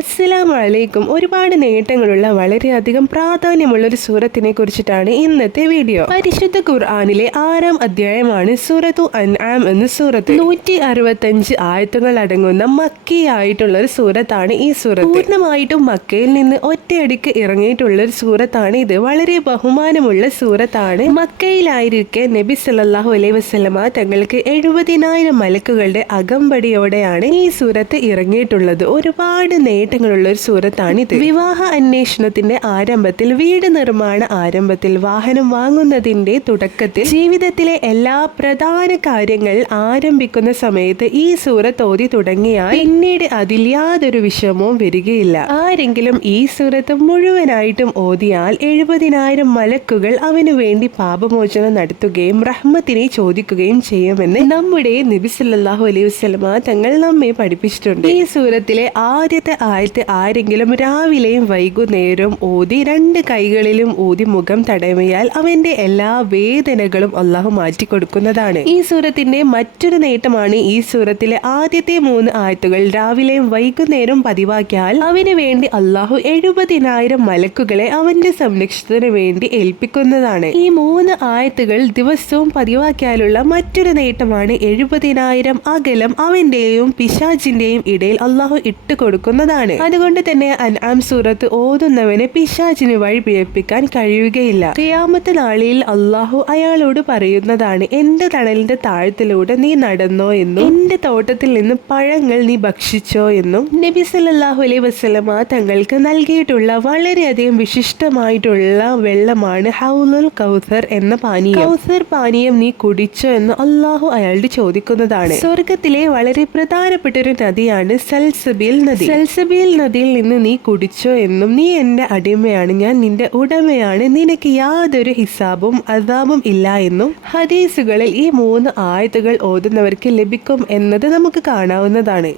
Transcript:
അസ്സലാമു അലൈക്കും. ഒരുപാട് നേട്ടങ്ങളുള്ള വളരെയധികം പ്രാധാന്യമുള്ള ഒരു സൂറത്തിനെ കുറിച്ചിട്ടാണ് ഇന്നത്തെ വീഡിയോ. പരിശുദ്ധ ഖുർആനിലെ 6-ാം അധ്യായമാണ് സൂറത്തു അൻആം എന്ന സൂറത്ത്. 165 ആയത്തുകൾ അടങ്ങുന്ന മക്കിയായിട്ടുള്ള ഒരു സൂറത്താണ് ഈ സൂറത്ത്. പൂർണ്ണമായിട്ടും മക്കയിൽ നിന്ന് ഒറ്റയടിക്ക് ഇറങ്ങിയിട്ടുള്ള ഒരു സൂറത്താണ് ഇത്. വളരെ ബഹുമാനമുള്ള സൂറത്താണ്. മക്കയിലായിരിക്കെ നബി സല്ലല്ലാഹു അലൈഹി വസല്ലമ തങ്ങൾക്ക് 70,000 മലക്കുകളുടെ അകമ്പടിയോടെയാണ് ഈ സൂറത്ത് ഇറങ്ങിയിട്ടുള്ളത്. ഒരുപാട് നേട്ടങ്ങളുള്ള ഒരു സൂറത്താണിത്. വിവാഹ അന്വേഷണത്തിന്റെ ആരംഭത്തിൽ, വീട് നിർമ്മാണ ആരംഭത്തിൽ, വാഹനം വാങ്ങുന്നതിന്റെ തുടക്കത്തിൽ, ജീവിതത്തിലെ എല്ലാ പ്രധാന കാര്യങ്ങൾ ആരംഭിക്കുന്ന സമയത്ത് ഈ സൂറത്ത് ഓതി തുടങ്ങിയാൽ പിന്നീട് അതിൽ യാതൊരു വിഷമവും വരികയില്ല. ആരെങ്കിലും ഈ സൂറത്ത് മുഴുവനായിട്ടും ഓതിയാൽ 70,000 മലക്കുകൾ അവനു വേണ്ടി പാപമോചനം നടത്തുകയും റഹ്മത്തിനെ ചോദിക്കുകയും ചെയ്യുമെന്ന് നമ്മുടെ നബി സല്ലല്ലാഹു അലൈഹി വസല്ലമ തങ്ങൾ നമ്മെ പഠിപ്പിച്ചിട്ടുണ്ട്. ഈ സൂറത്തിലെ ആദ്യത്തെ ആയത്ത് ആരെങ്കിലും രാവിലെയും വൈകുന്നേരവും ഓതി 2 കൈകളിലും ഊതി മുഖം തടവിയാൽ അവന്റെ എല്ലാ വേദനകളും അള്ളാഹു മാറ്റിക്കൊടുക്കുന്നതാണ്. ഈ സൂറത്തിന്റെ മറ്റൊരു നേട്ടമാണ് ഈ സൂറത്തിലെ ആദ്യത്തെ 3 ആയത്തുകൾ രാവിലെയും വൈകുന്നേരവും പതിവാക്കിയാൽ അവന് വേണ്ടി അള്ളാഹു 70,000 മലക്കുകളെ അവന്റെ സംരക്ഷണത്തിന് വേണ്ടി ഏൽപ്പിക്കുന്നതാണ്. ഈ 3 ആയത്തുകൾ ദിവസവും പതിവാക്കിയാലുള്ള മറ്റൊരു നേട്ടമാണ് 70,000 അകലം അവന്റെയും പിശാചിന്റെയും ഇടയിൽ അള്ളാഹു ഇട്ട് കൊടുക്കുന്നതാണ്. അതുകൊണ്ട് തന്നെ അൻആം സൂറത്ത് ഓതുന്നവനെ പിശാചിന് വഴി പിഴപ്പിക്കാൻ കഴിയുകയില്ല. ഖിയാമത്ത് നാളിൽ അള്ളാഹു അയാളോട് പറയുന്നതാണ്, എന്റെ തണലിന്റെ താഴത്തിലൂടെ നീ നടന്നോ എന്നും എന്റെ തോട്ടത്തിൽ നിന്ന് പഴങ്ങൾ നീ ഭക്ഷിച്ചോ എന്നും. നബി സല്ലല്ലാഹു അലൈഹി വസല്ലമ തങ്ങൾക്ക് നൽകിയിട്ടുള്ള വളരെയധികം വിശിഷ്ടമായിട്ടുള്ള വെള്ളമാണ് ഹൗലുൽ കൗസർ എന്ന പാനീയം. കൗസർ പാനീയം നീ കുടിച്ചോ എന്ന് അള്ളാഹു അയാളോട് ചോദിക്കുന്നതാണ്. സ്വർഗത്തിലെ വളരെ പ്രധാനപ്പെട്ട ഒരു നദിയാണ് സൽസബീൽ നദി. സൽസബീൽ നദിയിൽ നിന്ന് നീ കുടിച്ചോ എന്നും നീ എന്റെ അടിമയാണ്, ഞാൻ നിന്റെ ഉടമയാണ്, നിനക്ക് യാതൊരു ഹിസാബും അദാബും ഇല്ല എന്നും ഹദീസുകളിൽ ഈ 3 ആയത്തുകൾ ഓതുന്നവർക്ക് ലഭിക്കും എന്നത് നമുക്ക് കാണാവുന്നതാണ്.